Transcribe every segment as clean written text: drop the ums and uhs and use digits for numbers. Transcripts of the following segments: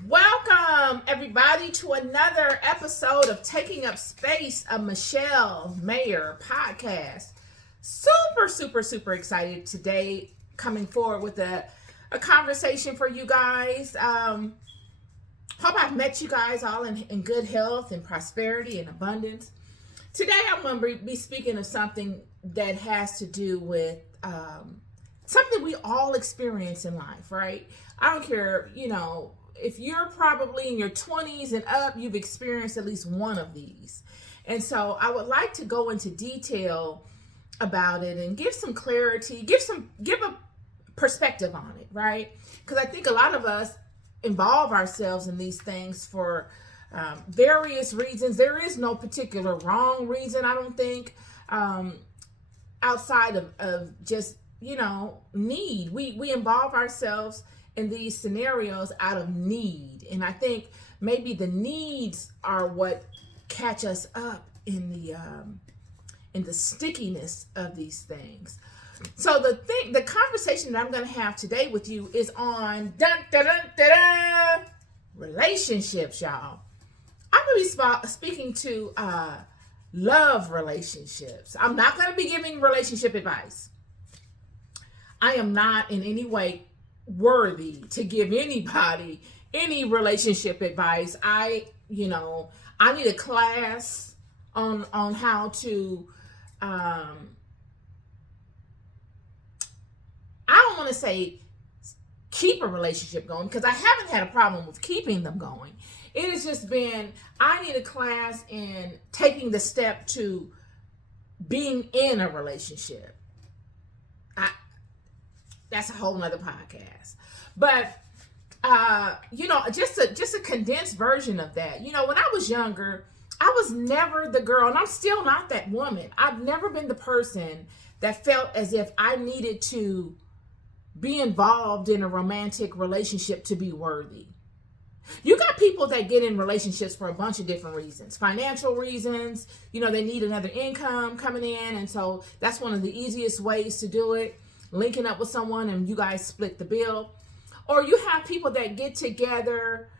Welcome, everybody, to another episode of Taking Up Space, a Michele Mayer podcast. Super excited today, coming forward with a conversation for you guys. Hope I've met you guys all in good health and prosperity and abundance. Today, I'm going to be speaking of something that has to do with something we all experience in life, right? I don't care, if you're probably in your 20s and up, you've experienced at least one of these. And so I would like to go into detail about it and give some clarity, give a perspective on it, right? Because I think a lot of us involve ourselves in these things for various reasons. There is no particular wrong reason, I don't think, outside of just, need. We involve ourselves in these scenarios out of need. And I think maybe the needs are what catch us up in the stickiness of these things. So the conversation that I'm going to have today with you is on relationships, y'all. I'm going to be speaking to love relationships. I'm not going to be giving relationship advice. I am not in any way worthy to give anybody any relationship advice. I need a class on how to I don't want to say keep a relationship going, because I haven't had a problem with keeping them going. It has just been, I need a class in taking the step to being in a relationship. That's a whole nother podcast. But, just a condensed version of that. When I was younger, I was never the girl, and I'm still not that woman. I've never been the person that felt as if I needed to be involved in a romantic relationship to be worthy. You got people that get in relationships for a bunch of different reasons. Financial reasons, they need another income coming in. And so that's one of the easiest ways to do it. Linking up with someone and you guys split the bill. Or you have people that get together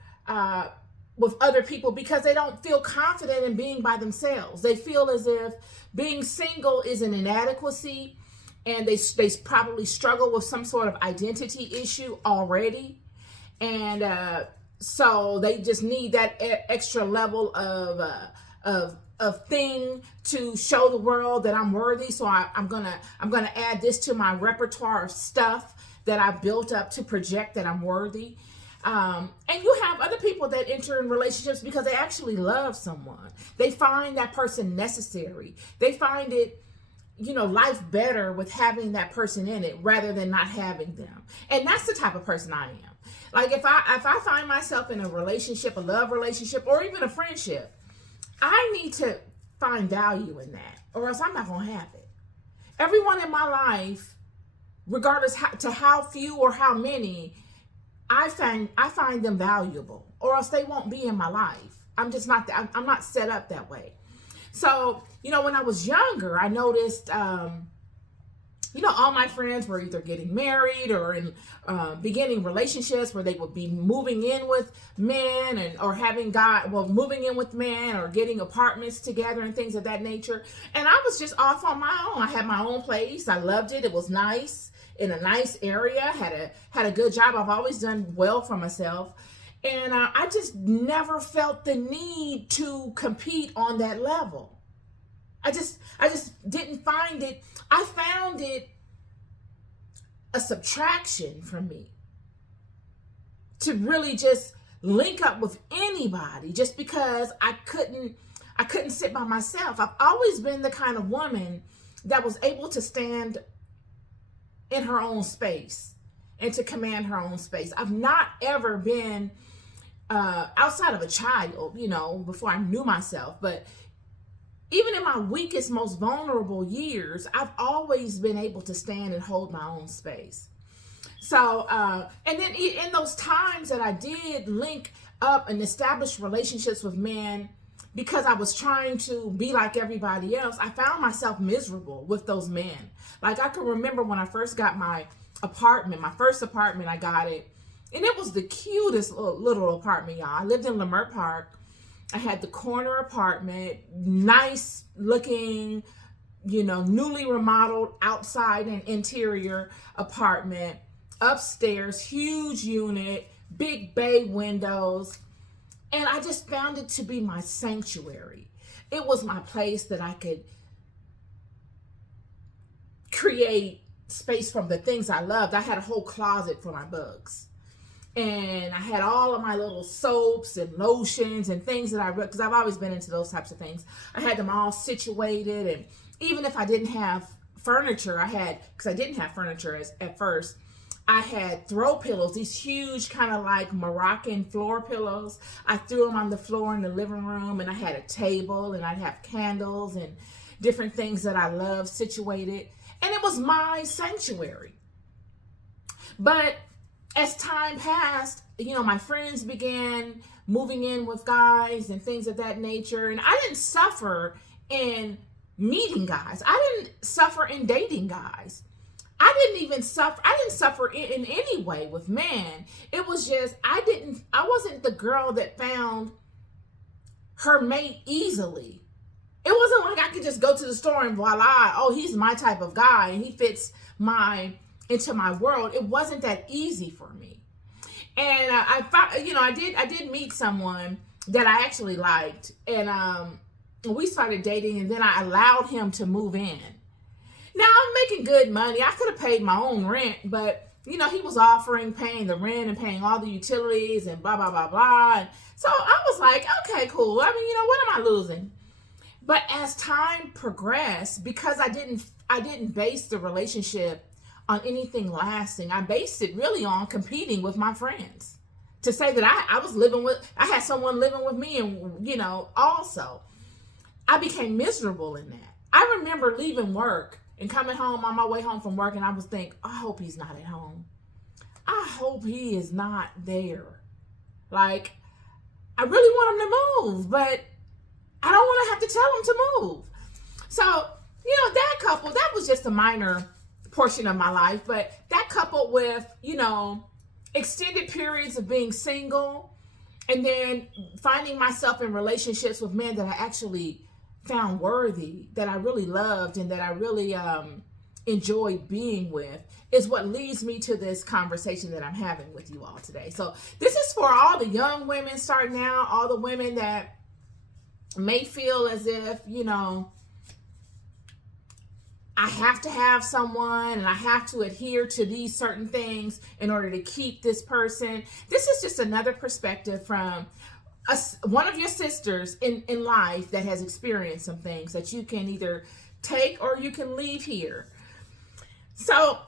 with other people because they don't feel confident in being by themselves. They feel as if being single is an inadequacy, and they probably struggle with some sort of identity issue already. And so they just need that extra level of thing to show the world that I'm worthy. So I'm gonna add this to my repertoire of stuff that I've built up to project that I'm worthy. And you have other people that enter in relationships because they actually love someone. They find that person necessary. They find it, life better with having that person in it rather than not having them. And that's the type of person I am. Like if I find myself in a relationship, a love relationship, or even a friendship, I need to find value in that, or else I'm not going to have it. Everyone in my life, regardless to how few or how many, I find them valuable, or else they won't be in my life. I'm just not I'm not set up that way. So, when I was younger, I noticed, all my friends were either getting married or in beginning relationships where they would be moving in with men or moving in with men or getting apartments together and things of that nature. And I was just off on my own. I had my own place. I loved it. It was nice, in a nice area, had a good job. I've always done well for myself. And I just never felt the need to compete on that level. I just didn't find it. I found it a subtraction for me to really just link up with anybody just because I couldn't sit by myself. I've always been the kind of woman that was able to stand in her own space and to command her own space. I've not ever been outside of a child, before I knew myself, but even in my weakest, most vulnerable years, I've always been able to stand and hold my own space. So, and then in those times that I did link up and establish relationships with men because I was trying to be like everybody else, I found myself miserable with those men. Like I can remember when I first got my first apartment, I got it And it was the cutest little apartment, y'all. I lived in Leimert Park. I had the corner apartment, nice looking, newly remodeled outside and interior apartment. Upstairs, huge unit, big bay windows. And I just found it to be my sanctuary. It was my place that I could create space from the things I loved. I had a whole closet for my books. And I had all of my little soaps and lotions and things that I read, because I've always been into those types of things. I had them all situated. And even if I didn't have furniture, because I didn't have furniture at first, I had throw pillows, these huge kind of like Moroccan floor pillows. I threw them on the floor in the living room, and I had a table, and I'd have candles and different things that I love situated. And it was my sanctuary. But as time passed, my friends began moving in with guys and things of that nature. And I didn't suffer in meeting guys. I didn't suffer in dating guys. I didn't suffer in any way with men. It was just, I wasn't the girl that found her mate easily. It wasn't like I could just go to the store and voila, oh, he's my type of guy and he fits into my world. It wasn't that easy for me. And I found, I did meet someone that I actually liked, and we started dating, and then I allowed him to move in. Now I'm making good money. I could have paid my own rent, but he was offering paying the rent and paying all the utilities and blah, blah, blah, blah. And so I was like, okay, cool. I mean, what am I losing? But as time progressed, because I didn't base the relationship on anything lasting, I based it really on competing with my friends. To say that I had someone living with me, and, also, I became miserable in that. I remember leaving work and coming home on my way home from work, and I was thinking, I hope he's not at home. I hope he is not there. Like, I really want him to move, but I don't want to have to tell him to move. So, that couple, that was just a minor portion of my life, but that coupled with, extended periods of being single, and then finding myself in relationships with men that I actually found worthy, that I really loved, and that I really enjoyed being with, is what leads me to this conversation that I'm having with you all today. So this is for all the young women starting out, all the women that may feel as if, I have to have someone and I have to adhere to these certain things in order to keep this person. This is just another perspective from one of your sisters in life that has experienced some things that you can either take or you can leave here. So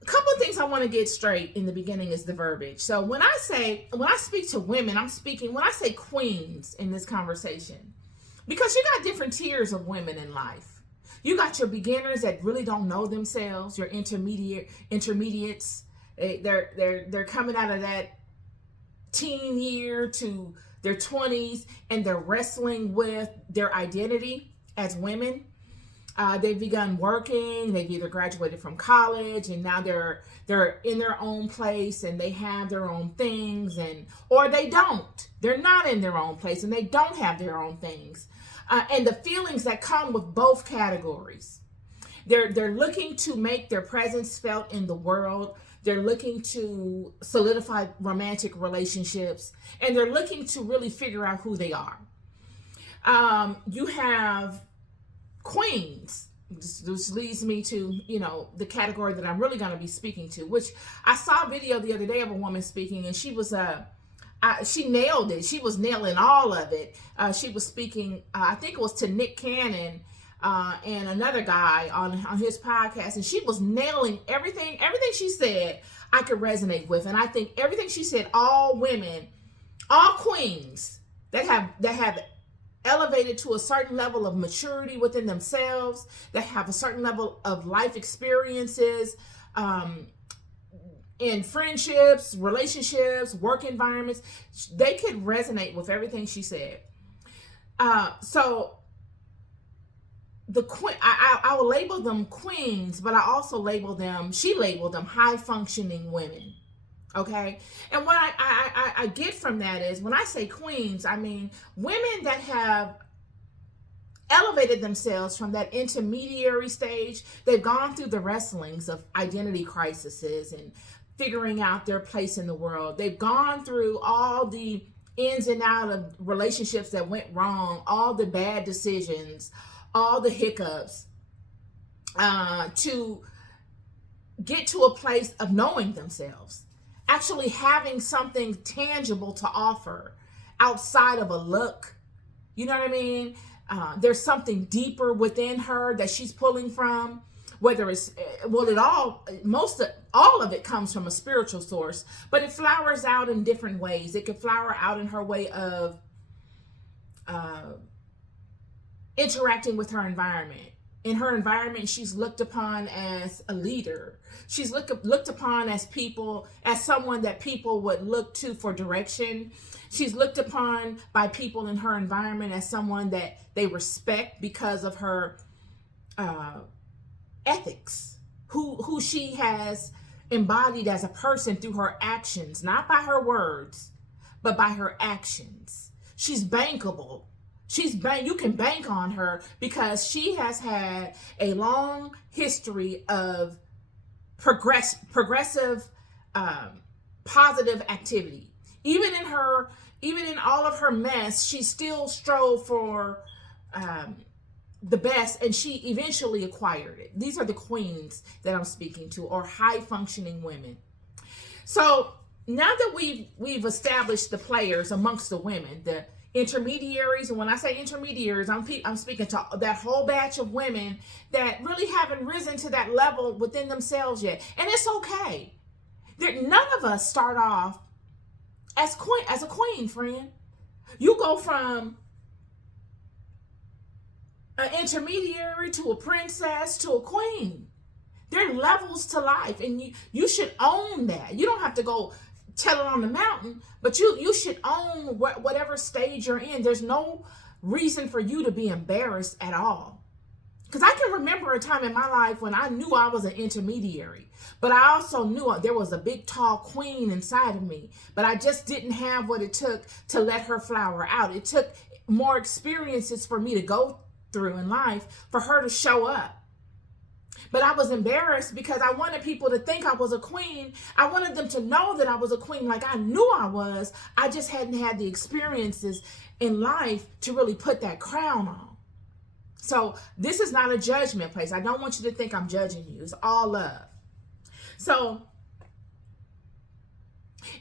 a couple of things I want to get straight in the beginning is the verbiage. So when I speak to women, when I say queens in this conversation, because you got different tiers of women in life. You got your beginners that really don't know themselves, your intermediates. They're coming out of that teen year to their 20s, and they're wrestling with their identity as women. They've begun working. They've either graduated from college, and now they're in their own place, and they have their own things, or they don't. They're not in their own place, and they don't have their own things. And the feelings that come with both categories. They're looking to make their presence felt in the world. They're looking to solidify romantic relationships, and they're looking to really figure out who they are. You have queens. This leads me to, the category that I'm really going to be speaking to, which I saw a video the other day of a woman speaking, and she was she nailed it. She was nailing all of it. She was speaking, I think it was to Nick Cannon and another guy on his podcast, and she was nailing everything she said I could resonate with. And I think everything she said, all women, all queens that have elevated to a certain level of maturity within themselves, that have a certain level of life experiences, in friendships, relationships, work environments, they could resonate with everything she said. So the queen, I will label them queens, but I also she labeled them high functioning women. Okay. And what I get from that is when I say queens, I mean women that have elevated themselves from that intermediary stage. They've gone through the wrestlings of identity crises and figuring out their place in the world. They've gone through all the ins and out of relationships that went wrong, all the bad decisions, all the hiccups, to get to a place of knowing themselves, actually having something tangible to offer outside of a look. You know what I mean? There's something deeper within her that she's pulling from. Whether it's all of it comes from a spiritual source, but it flowers out in different ways. It could flower out in her way of interacting with her environment. In her environment, she's looked upon as a leader. She's looked upon as someone that people would look to for direction. She's looked upon by people in her environment as someone that they respect because of her ethics, who she has embodied as a person through her actions, not by her words, but by her actions. She's bankable. You can bank on her because she has had a long history of progressive, positive activity. Even in all of her mess, she still strove for the best, and she eventually acquired it. These are the queens that I'm speaking to, or high functioning women. So now that we've established the players amongst the women, the intermediaries, and when I say intermediaries, I'm speaking to that whole batch of women that really haven't risen to that level within themselves yet, and it's okay. None of us start off as a queen, friend. You go from an intermediary to a princess to a queen. There are levels to life, and you should own that. You don't have to go tell it on the mountain, but you should own whatever stage you're in. There's no reason for you to be embarrassed at all. Because I can remember a time in my life when I knew I was an intermediary, but I also knew there was a big, tall queen inside of me, but I just didn't have what it took to let her flower out. It took more experiences for me to go through in life for her to show up. But I was embarrassed because I wanted people to think I was a queen. I wanted them to know that I was a queen like I knew I was. I just hadn't had the experiences in life to really put that crown on. So this is not a judgment place. I don't want you to think I'm judging you. It's all love. So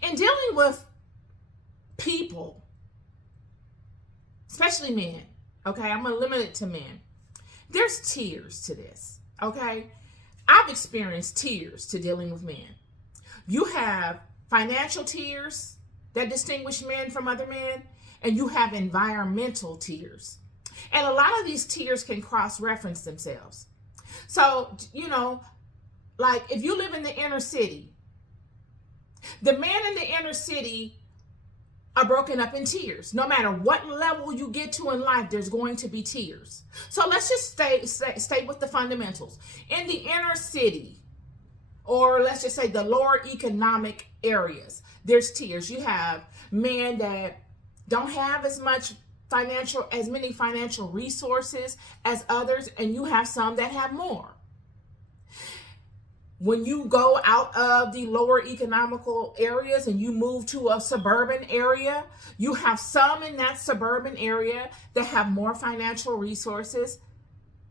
in dealing with people, especially men, okay, I'm going to limit it to men. There's tiers to this. Okay, I've experienced tiers to dealing with men. You have financial tiers that distinguish men from other men, and you have environmental tiers. And a lot of these tiers can cross-reference themselves. So, like if you live in the inner city, the men in the inner city are broken up in tiers. No matter what level you get to in life, there's going to be tiers. So let's just stay with the fundamentals. In the inner city, or let's just say the lower economic areas, there's tiers. You have men that don't have as many financial resources as others, and you have some that have more. When you go out of the lower economical areas and you move to a suburban area, you have some in that suburban area that have more financial resources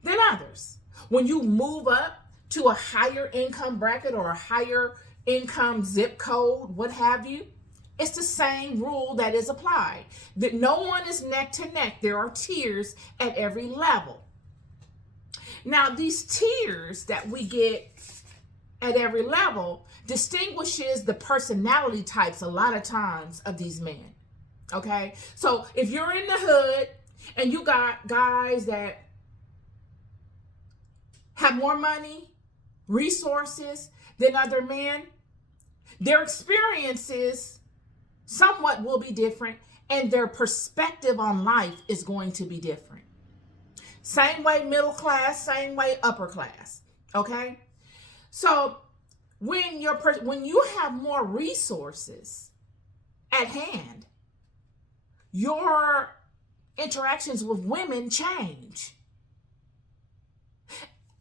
than others. When you move up to a higher income bracket or a higher income zip code, what have you, it's the same rule that is applied. That no one is neck to neck. There are tiers at every level. Now, these tiers that we get at every level distinguishes the personality types a lot of times of these men. Okay, so if you're in the hood and you got guys that have more money, resources than other men, their experiences somewhat will be different, and their perspective on life is going to be different. Same way middle class, same way upper class. Okay, so when you have more resources at hand, your interactions with women change.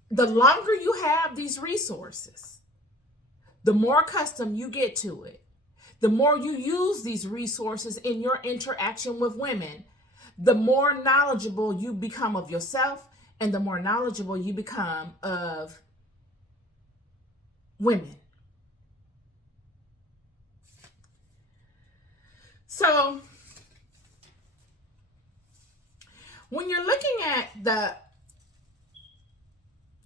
The longer you have these resources, the more accustomed you get to it, the more you use these resources in your interaction with women, the more knowledgeable you become of yourself and the more knowledgeable you become of women. So when you're looking at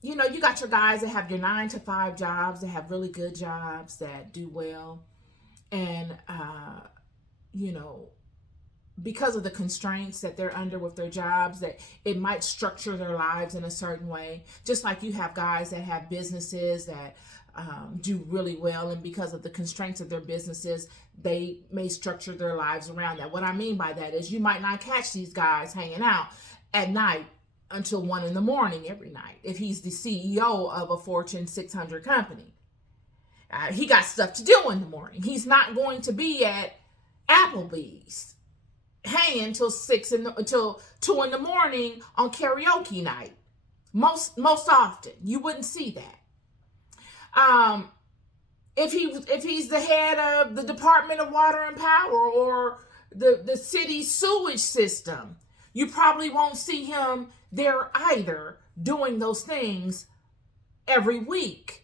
you got your guys that have your 9-to-5 jobs, that have really good jobs, that do well. And, because of the constraints that they're under with their jobs, that it might structure their lives in a certain way. Just like you have guys that have businesses that do really well, and because of the constraints of their businesses, they may structure their lives around that. What I mean by that is you might not catch these guys hanging out at night until 1 a.m. every night. If he's the CEO of a Fortune 600 company, he got stuff to do in the morning. He's not going to be at Applebee's hanging till 2 in the morning on karaoke night. Most often, you wouldn't see that. If he's the head of the Department of Water and Power or the city sewage system, you probably won't see him there either, doing those things every week.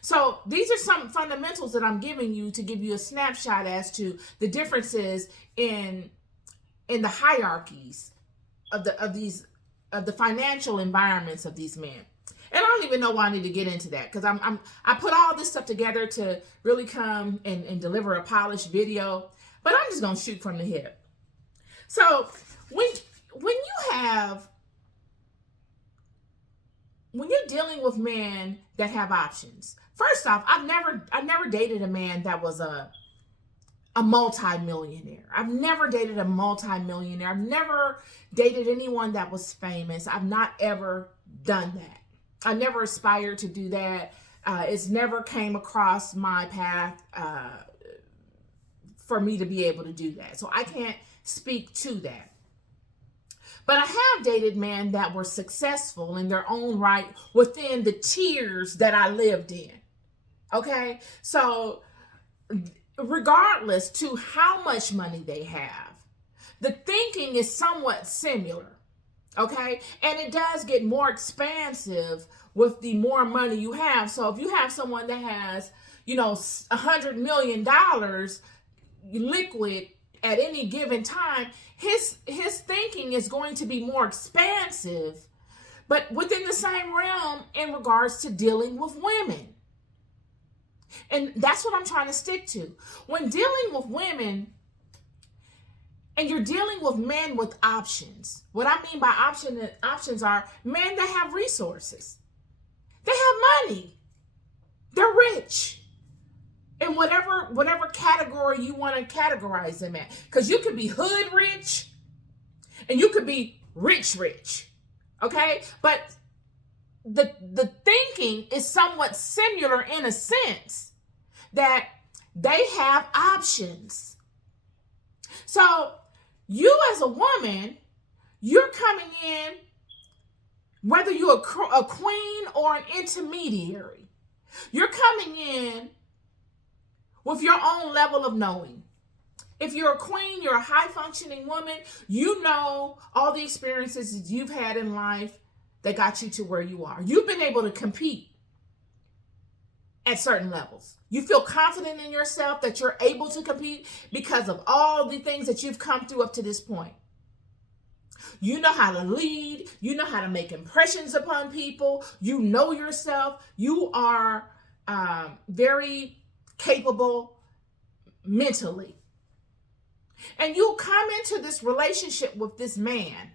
So these are some fundamentals that I'm giving you to give you a snapshot as to the differences in the hierarchies of the financial environments of these men. And I don't even know why I need to get into that, because I put all this stuff together to really come and deliver a polished video, but I'm just gonna shoot from the hip. So when you're dealing with men that have options, first off, I've never dated a man that was a multi-millionaire. I've never dated a multi-millionaire. I've never dated anyone that was famous. I've not ever done that. I never aspired to do that. It's never came across my path for me to be able to do that. So I can't speak to that. But I have dated men that were successful in their own right within the tiers that I lived in. Okay? So regardless to how much money they have, the thinking is somewhat similar. Okay? And it does get more expansive with the more money you have. So if you have someone that has, $100 million liquid at any given time, his thinking is going to be more expansive, but within the same realm in regards to dealing with women. And that's what I'm trying to stick to. When dealing with women, and you're dealing with men with options, what I mean by options are men that have resources. They have money. They're rich. In whatever category you want to categorize them at. Because you could be hood rich and you could be rich. Okay? But the thinking is somewhat similar in a sense that they have options. So you as a woman, you're coming in, whether you're a queen or an intermediary, you're coming in with your own level of knowing. If you're a queen, you're a high-functioning woman, you know all the experiences that you've had in life that got you to where you are. You've been able to compete at certain levels. You feel confident in yourself that you're able to compete because of all the things that you've come through up to this point. You know how to lead. You know how to make impressions upon people. You know yourself. You are very capable mentally. And you come into this relationship with this man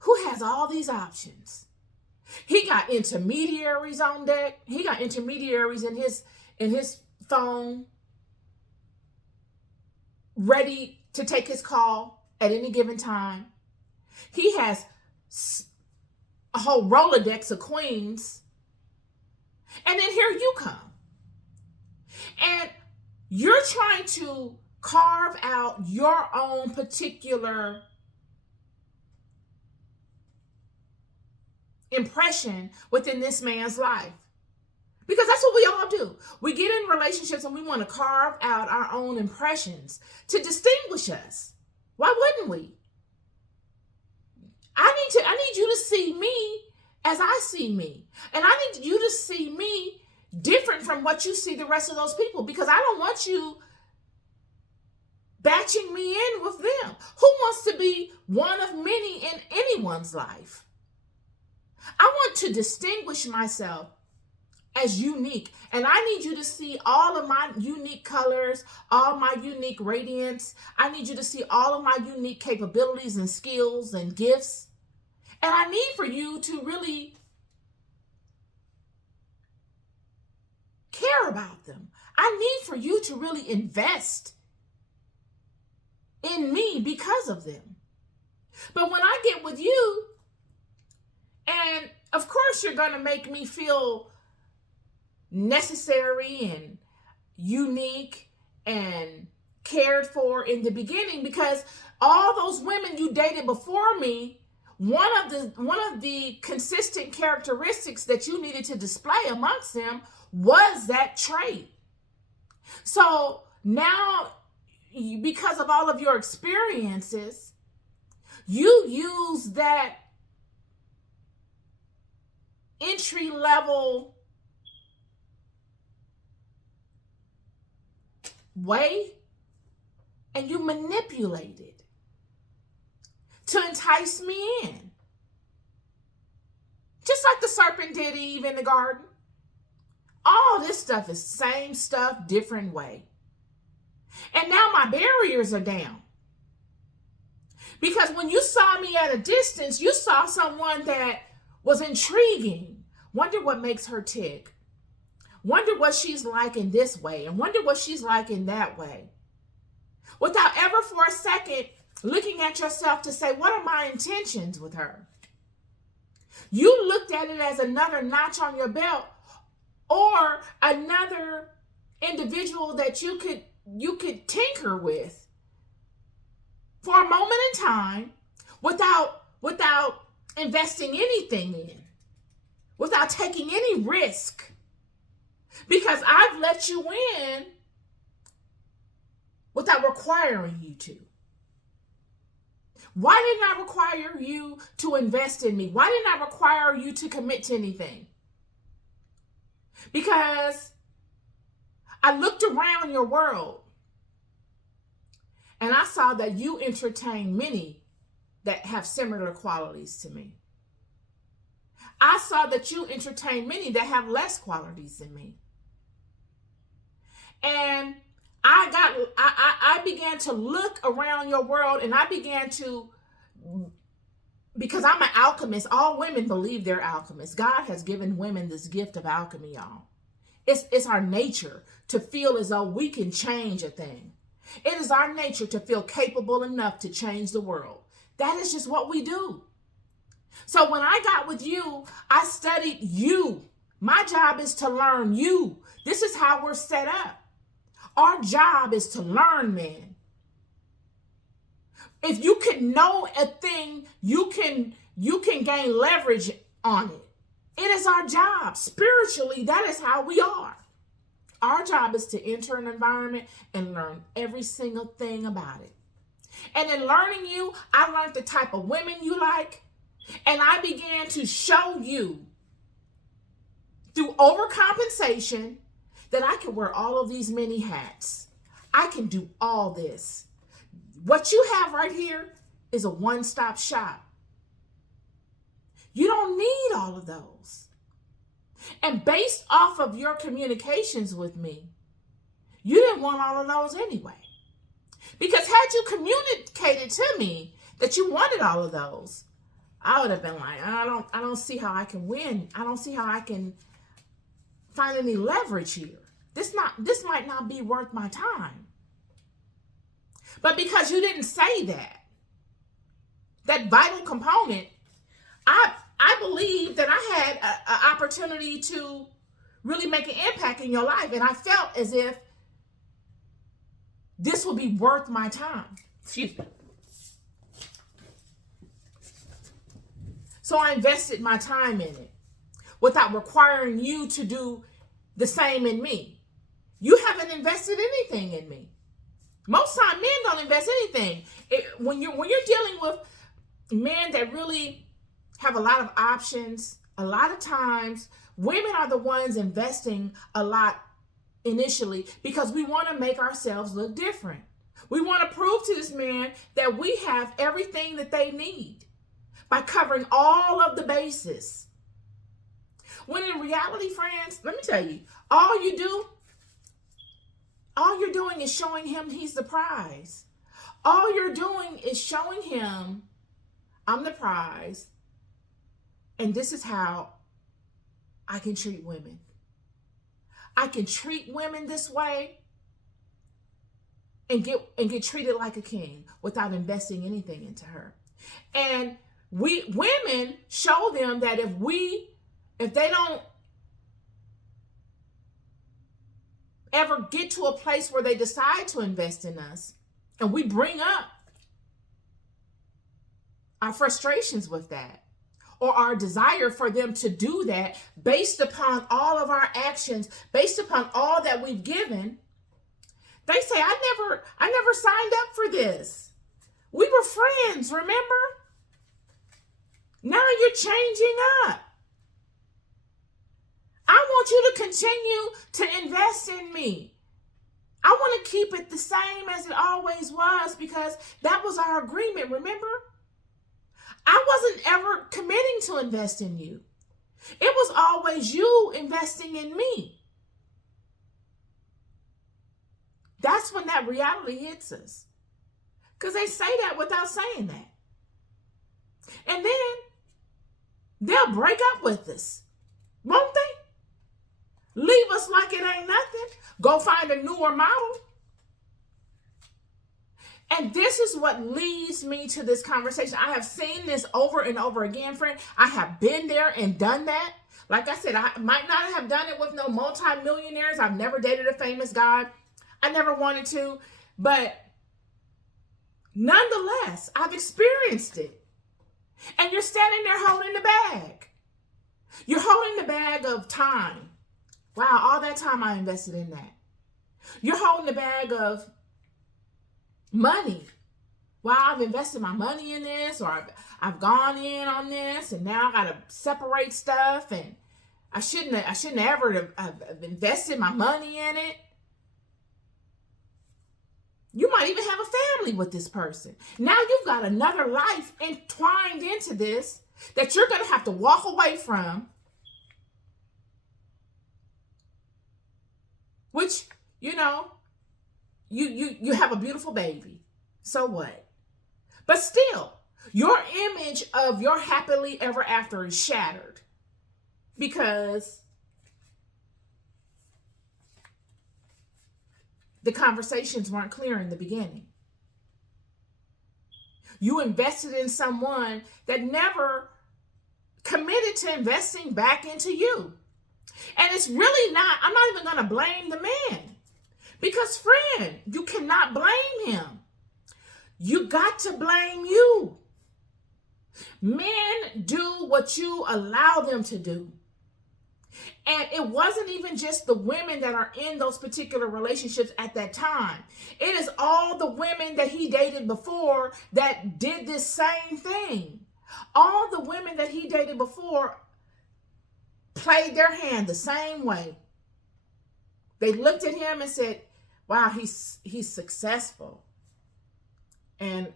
who has all these options. He got intermediaries on deck. He got intermediaries in his phone ready to take his call at any given time. He has a whole Rolodex of queens. And then here you come. And you're trying to carve out your own particular impression within this man's life. Because that's what we all do. We get in relationships and we want to carve out our own impressions to distinguish us. Why wouldn't we? I need you to see me as I see me. And I need you to see me different from what you see the rest of those people, because I don't want you batching me in with them. Who wants to be one of many in anyone's life? I want to distinguish myself as unique. And I need you to see all of my unique colors, all my unique radiance. I need you to see all of my unique capabilities and skills and gifts. And I need for you to really care about them. I need for you to really invest in me because of them. But when I get with you, and of course you're going to make me feel necessary and unique and cared for in the beginning, because all those women you dated before me, one of the consistent characteristics that you needed to display amongst them was that trait. So now, because of all of your experiences, you use that entry level way and you manipulate it to entice me in. Just like the serpent did Eve in the garden. All this stuff is same stuff, different way. And now my barriers are down. Because when you saw me at a distance, you saw someone that was intriguing. Wonder what makes her tick. Wonder what she's like in this way, and wonder what she's like in that way. Without ever for a second looking at yourself to say, what are my intentions with her? You looked at it as another notch on your belt, or another individual that you could tinker with for a moment in time without investing anything in, without taking any risk. Because I've let you in without requiring you to. Why didn't I require you to invest in me? Why didn't I require you to commit to anything? Because I looked around your world and I saw that you entertain many that have similar qualities to me. I saw that you entertain many that have less qualities than me. And I began to look around your world, and I began to, because I'm an alchemist, all women believe they're alchemists. God has given women this gift of alchemy, y'all. It's our nature to feel as though we can change a thing. It is our nature to feel capable enough to change the world. That is just what we do. So when I got with you, I studied you. My job is to learn you. This is how we're set up. Our job is to learn, man. If you can know a thing, you can gain leverage on it. It is our job. Spiritually, that is how we are. Our job is to enter an environment and learn every single thing about it. And in learning you, I learned the type of women you like. And I began to show you through overcompensation that I can wear all of these many hats. I can do all this. What you have right here is a one-stop shop. You don't need all of those. And based off of your communications with me, you didn't want all of those anyway. Because had you communicated to me that you wanted all of those, I would have been like, I don't see how I can win. I don't see how I can find any leverage here. This might not be worth my time. But because you didn't say that vital component, I believe that I had an opportunity to really make an impact in your life. And I felt as if this would be worth my time. Excuse me. So I invested my time in it without requiring you to do the same in me. You haven't invested anything in me. Most time men don't invest anything. When you're dealing with men that really have a lot of options, a lot of times women are the ones investing a lot initially because we want to make ourselves look different. We want to prove to this man that we have everything that they need by covering all of the bases. When in reality, friends, let me tell you, all you're doing is showing him he's the prize. All you're doing is showing him I'm the prize, and this is how I can treat women. I can treat women this way and get treated like a king without investing anything into her. And we women show them that if they don't ever get to a place where they decide to invest in us, and we bring up our frustrations with that, or our desire for them to do that based upon all of our actions, based upon all that we've given, they say, I never signed up for this. We were friends, remember? Now you're changing up. I want you to continue to invest in me. I want to keep it the same as it always was because that was our agreement, remember? I wasn't ever committing to invest in you. It was always you investing in me. That's when that reality hits us. Because they say that without saying that. And then they'll break up with us, won't they? Leave us like it ain't nothing. Go find a newer model. And this is what leads me to this conversation. I have seen this over and over again, friend. I have been there and done that. Like I said, I might not have done it with no multi-millionaires. I've never dated a famous guy. I never wanted to. But nonetheless, I've experienced it. And you're standing there holding the bag. You're holding the bag of time. Wow, all that time I invested in that. You're holding the bag of money. Wow, I've invested my money in this, or I've gone in on this, and now I got to separate stuff, and I shouldn't ever have invested my money in it. You might even have a family with this person. Now you've got another life entwined into this that you're going to have to walk away from, which, you know, you have a beautiful baby. So what? But still, your image of your happily ever after is shattered because the conversations weren't clear in the beginning. You invested in someone that never committed to investing back into you. And it's really not, I'm not even going to blame the man. Because, friend, you cannot blame him. You got to blame you. Men do what you allow them to do. And it wasn't even just the women that are in those particular relationships at that time. It is all the women that he dated before that did this same thing. All the women that he dated before played their hand the same way. They looked at him and said, wow, he's successful. And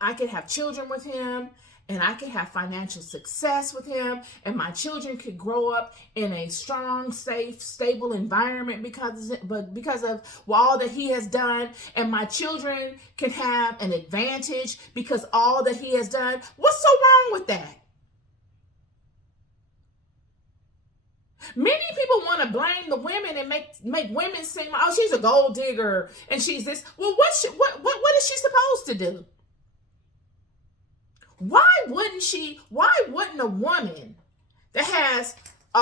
I could have children with him, and I could have financial success with him, and my children could grow up in a strong, safe, stable environment because of all that he has done, and my children can have an advantage because all that he has done. What's so wrong with that? Many people want to blame the women and make women seem, oh, she's a gold digger and she's this. Well, what is she supposed to do? Why wouldn't a woman that has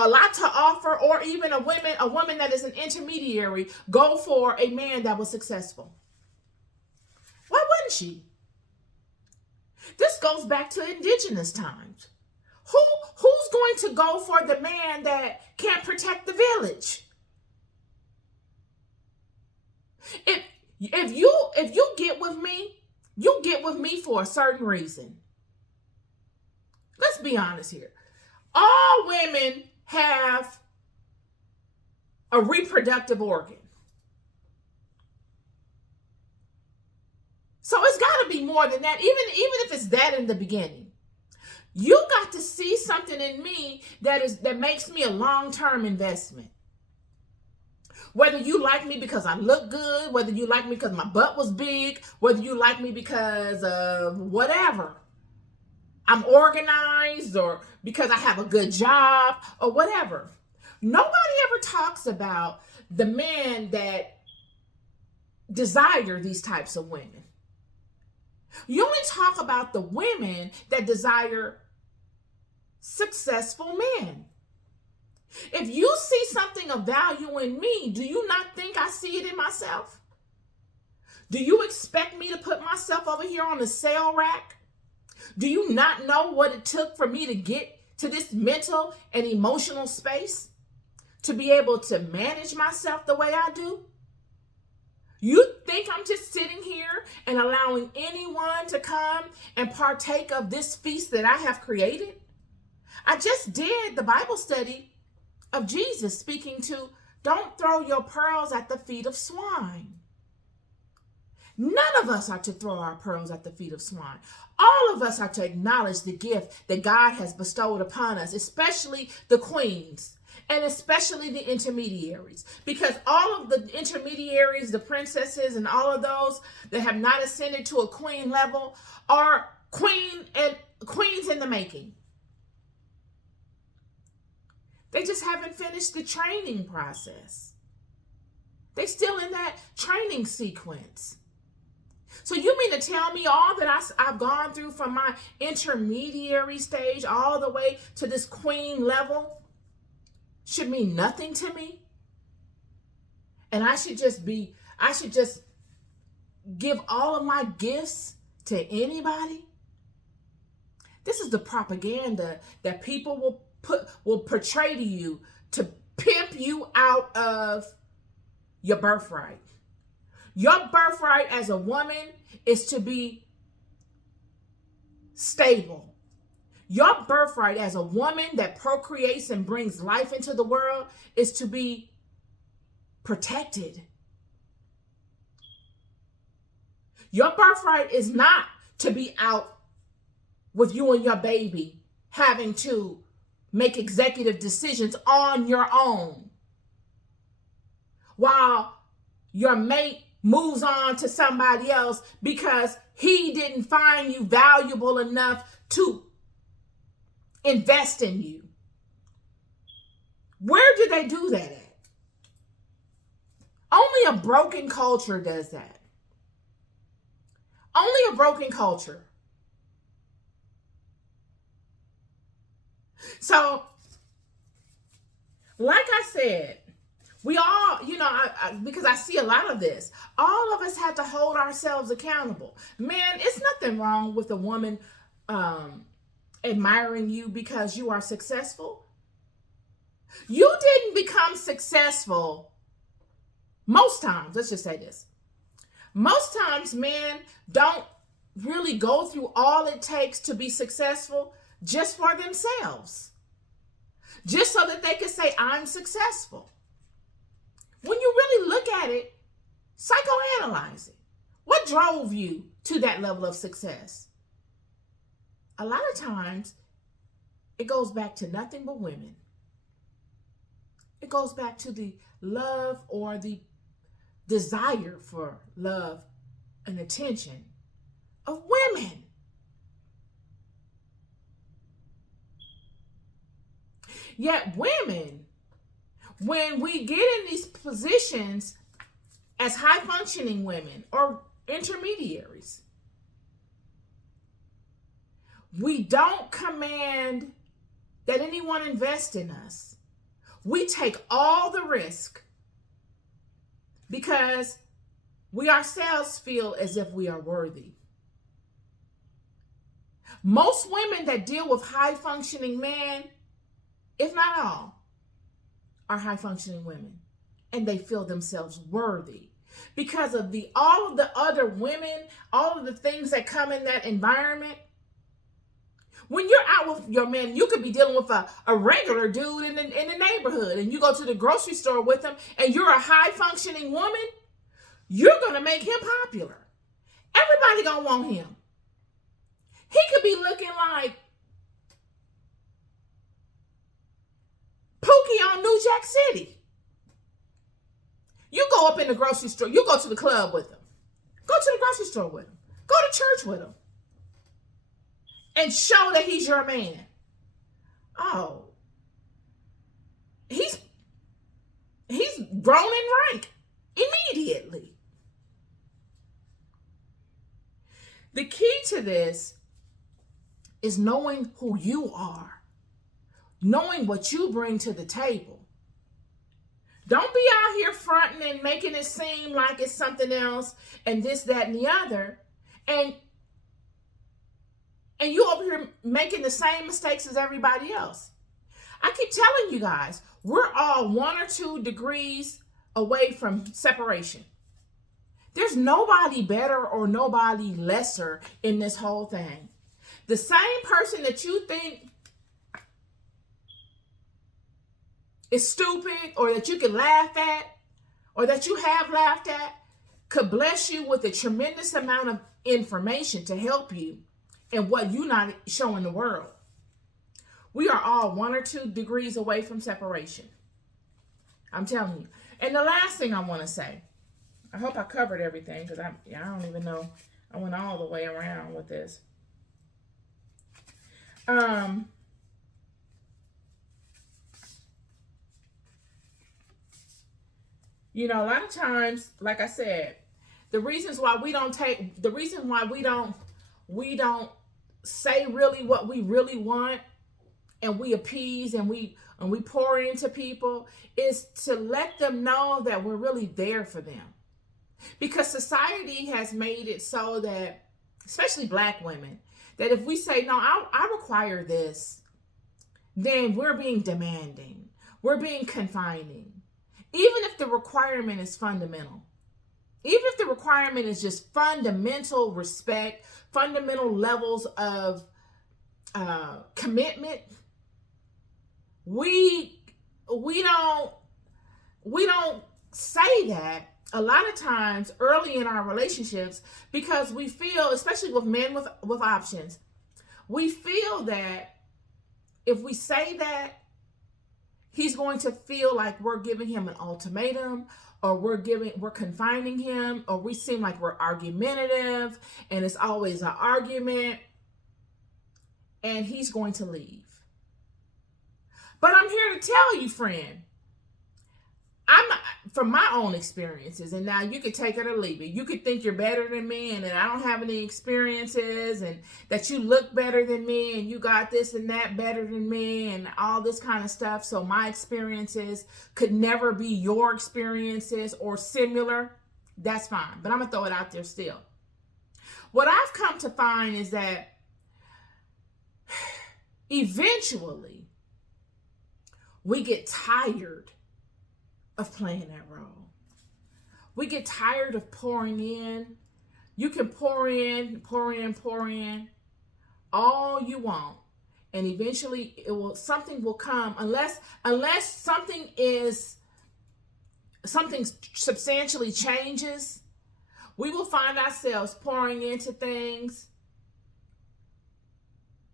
a lot to offer, or even a woman that is an intermediary, go for a man that was successful? Why wouldn't she? This goes back to indigenous times. Who's going to go for the man that can't protect the village? If you get with me, you get with me for a certain reason. Let's be honest here. All women have a reproductive organ. So it's got to be more than that, even if it's that in the beginning. You got to see something in me that makes me a long-term investment. Whether you like me because I look good, whether you like me because my butt was big, whether you like me because of whatever, I'm organized, or because I have a good job, or whatever. Nobody ever talks about the men that desire these types of women. You only talk about the women that desire successful men. If you see something of value in me, do you not think I see it in myself? Do you expect me to put myself over here on the sale rack? Do you not know what it took for me to get to this mental and emotional space to be able to manage myself the way I do? You think I'm just sitting here and allowing anyone to come and partake of this feast that I have created? I just did the Bible study of Jesus speaking to, don't throw your pearls at the feet of swine. None of us are to throw our pearls at the feet of swine. All of us are to acknowledge the gift that God has bestowed upon us, especially the queens and especially the intermediaries. Because all of the intermediaries, the princesses, and all of those that have not ascended to a queen level are queens in the making. They just haven't finished the training process. They're still in that training sequence. So you mean to tell me all that I've gone through from my intermediary stage all the way to this queen level should mean nothing to me? And I should just give all of my gifts to anybody? This is the propaganda that people will portray to you to pimp you out of your birthright. Your birthright as a woman is to be stable. Your birthright as a woman that procreates and brings life into the world is to be protected. Your birthright is not to be out with you and your baby having to make executive decisions on your own while your mate moves on to somebody else because he didn't find you valuable enough to invest in you. Where do they do that at? Only a broken culture does that. Only a broken culture. So, like I said, we all, because I see a lot of this, all of us have to hold ourselves accountable. Man, it's nothing wrong with a woman admiring you because you are successful. You didn't become successful most times. Let's just say this. Most times men don't really go through all it takes to be successful just for themselves. Just so that they can say, I'm successful. When you really look at it, psychoanalyze it. What drove you to that level of success? A lot of times, it goes back to nothing but women. It goes back to the love or the desire for love and attention of women. Yet women, when we get in these positions as high-functioning women or intermediaries, we don't command that anyone invest in us. We take all the risk because we ourselves feel as if we are worthy. Most women that deal with high-functioning men, if not all, are high-functioning women. And they feel themselves worthy because of all of the other women, all of the things that come in that environment. When you're out with your man, you could be dealing with a regular dude in the neighborhood, and you go to the grocery store with him, and you're a high-functioning woman, you're going to make him popular. Everybody going to want him. He could be looking like Pookie on New Jack City. You go up in the grocery store, you go to the club with him. Go to the grocery store with him. Go to church with him. And show that he's your man. Oh. He's grown in rank immediately. The key to this is knowing who you are. Knowing what you bring to the table. Don't be out here fronting and making it seem like it's something else and this, that, and the other. And you over here making the same mistakes as everybody else. I keep telling you guys, we're all 1 or 2 degrees away from separation. There's nobody better or nobody lesser in this whole thing. The same person that you think is stupid or that you can laugh at or that you have laughed at could bless you with a tremendous amount of information to help you in what you're not showing the world. We are all 1 or 2 degrees away from separation. I'm telling you. And the last thing I want to say, I hope I covered everything because I don't even know. I went all the way around with this. You know, a lot of times, like I said, the reason why we don't say really what we really want and we appease and we pour into people is to let them know that we're really there for them. Because society has made it so that, especially Black women, that if we say, no, I require this, then we're being demanding. We're being confining. Even if the requirement is fundamental. Even if the requirement is just fundamental respect, fundamental levels of commitment, we don't say that a lot of times early in our relationships because we feel, especially with men with options, we feel that if we say that, he's going to feel like we're giving him an ultimatum, or we're confining him, or we seem like we're argumentative and it's always an argument, and he's going to leave. But I'm here to tell you, friend, from my own experiences, and now you could take it or leave it. You could think you're better than me and that I don't have any experiences and that you look better than me and you got this and that better than me and all this kind of stuff. So my experiences could never be your experiences or similar. That's fine. But I'm going to throw it out there still. What I've come to find is that eventually we get tired of playing that role. We get tired of pouring in. You can pour in all you want, and eventually something will come unless something substantially changes. We will find ourselves pouring into things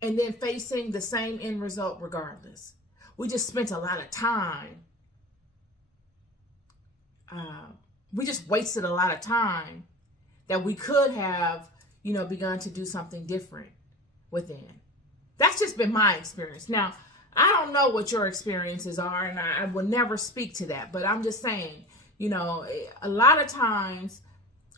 and then facing the same end result regardless. We just spent a lot of time. We just wasted a lot of time that we could have, begun to do something different within. That's just been my experience. Now, I don't know what your experiences are, and I will never speak to that, but I'm just saying, a lot of times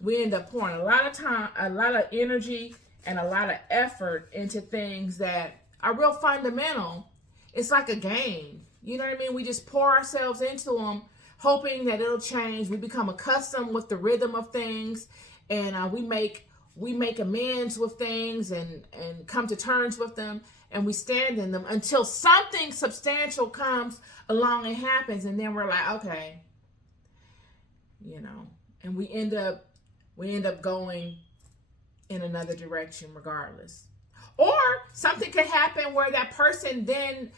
we end up pouring a lot of energy and a lot of effort into things that are real fundamental. It's like a game. You know what I mean? We just pour ourselves into them, hoping that it'll change. We become accustomed with the rhythm of things, and we make amends with things and come to terms with them, and we stand in them until something substantial comes along and happens, and then we're like, okay, and we end up going in another direction regardless. Or something could happen where that person then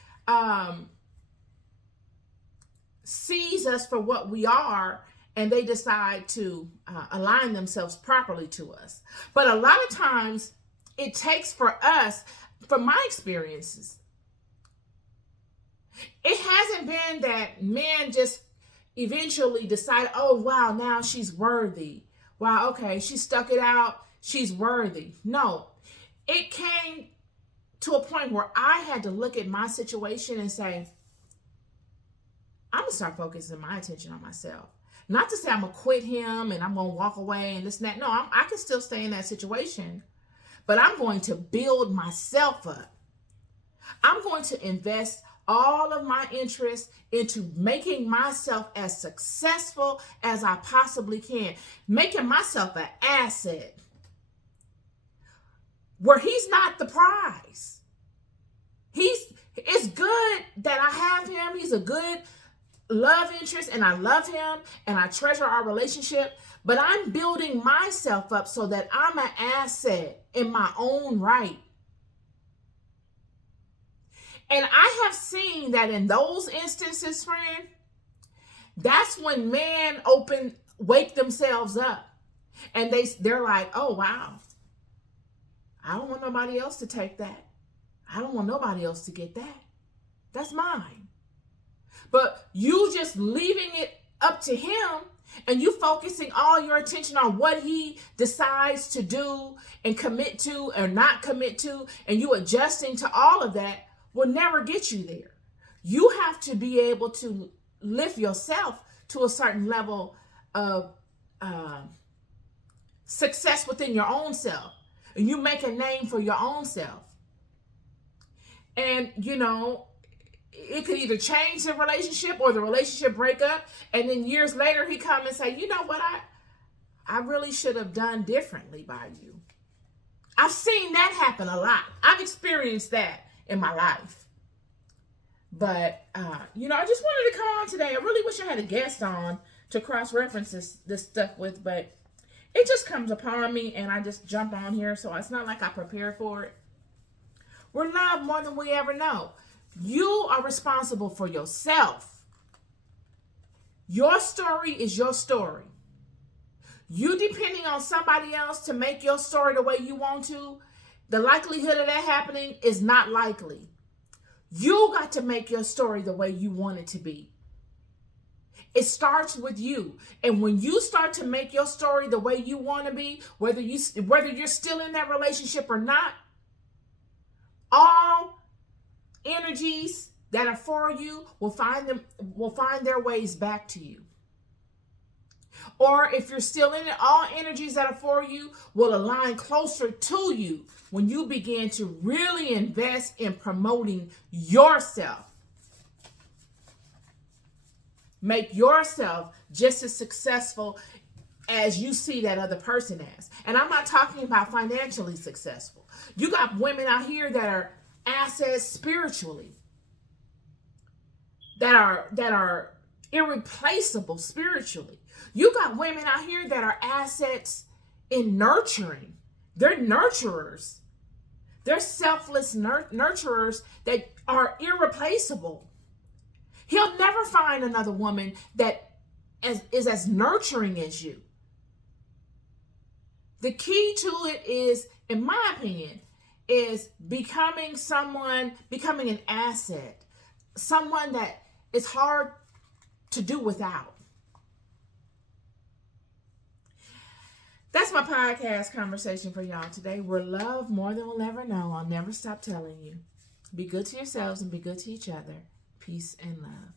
sees us for what we are, and they decide to align themselves properly to us. But a lot of times it takes for us, from my experiences, it hasn't been that men just eventually decide, oh, wow, now she's worthy. Wow, okay, she stuck it out. She's worthy. No, it came to a point where I had to look at my situation and say, I'm going to start focusing my attention on myself. Not to say I'm going to quit him and I'm going to walk away and this and that. No, I can still stay in that situation, but I'm going to build myself up. I'm going to invest all of my interest into making myself as successful as I possibly can, making myself an asset where he's not the prize. It's good that I have him. He's a good love interest, and I love him, and I treasure our relationship, but I'm building myself up so that I'm an asset in my own right. And I have seen that in those instances, friend, that's when men wake themselves up, and they're like, oh, wow, I don't want nobody else to take that. I don't want nobody else to get that. That's mine. But you just leaving it up to him, and you focusing all your attention on what he decides to do and commit to or not commit to, and you adjusting to all of that, will never get you there. You have to be able to lift yourself to a certain level of success within your own self. And you make a name for your own self. And, it could either change the relationship or the relationship break up. And then years later, he come and say, you know what, I really should have done differently by you. I've seen that happen a lot. I've experienced that in my life. But, I just wanted to come on today. I really wish I had a guest on to cross-reference this stuff with, but it just comes upon me and I just jump on here. So it's not like I prepare for it. We're loved more than we ever know. You are responsible for yourself. Your story is your story. You depending on somebody else to make your story the way you want to, the likelihood of that happening is not likely. You got to make your story the way you want it to be. It starts with you. And when you start to make your story the way you want to be, whether you're still in that relationship or not, all energies that are for you will find their ways back to you. Or if you're still in it, all energies that are for you will align closer to you when you begin to really invest in promoting yourself. Make yourself just as successful as you see that other person as. And I'm not talking about financially successful. You got women out here that are assets spiritually, that are irreplaceable spiritually. You got women out here that are assets in nurturing. They're nurturers. They're selfless nurturers that are irreplaceable. He'll never find another woman that is as nurturing as you. The key to it is, in my opinion, is becoming an asset, someone that is hard to do without. That's my podcast conversation for y'all today. We're loved more than we'll ever know. I'll never stop telling you. Be good to yourselves and be good to each other. Peace and love.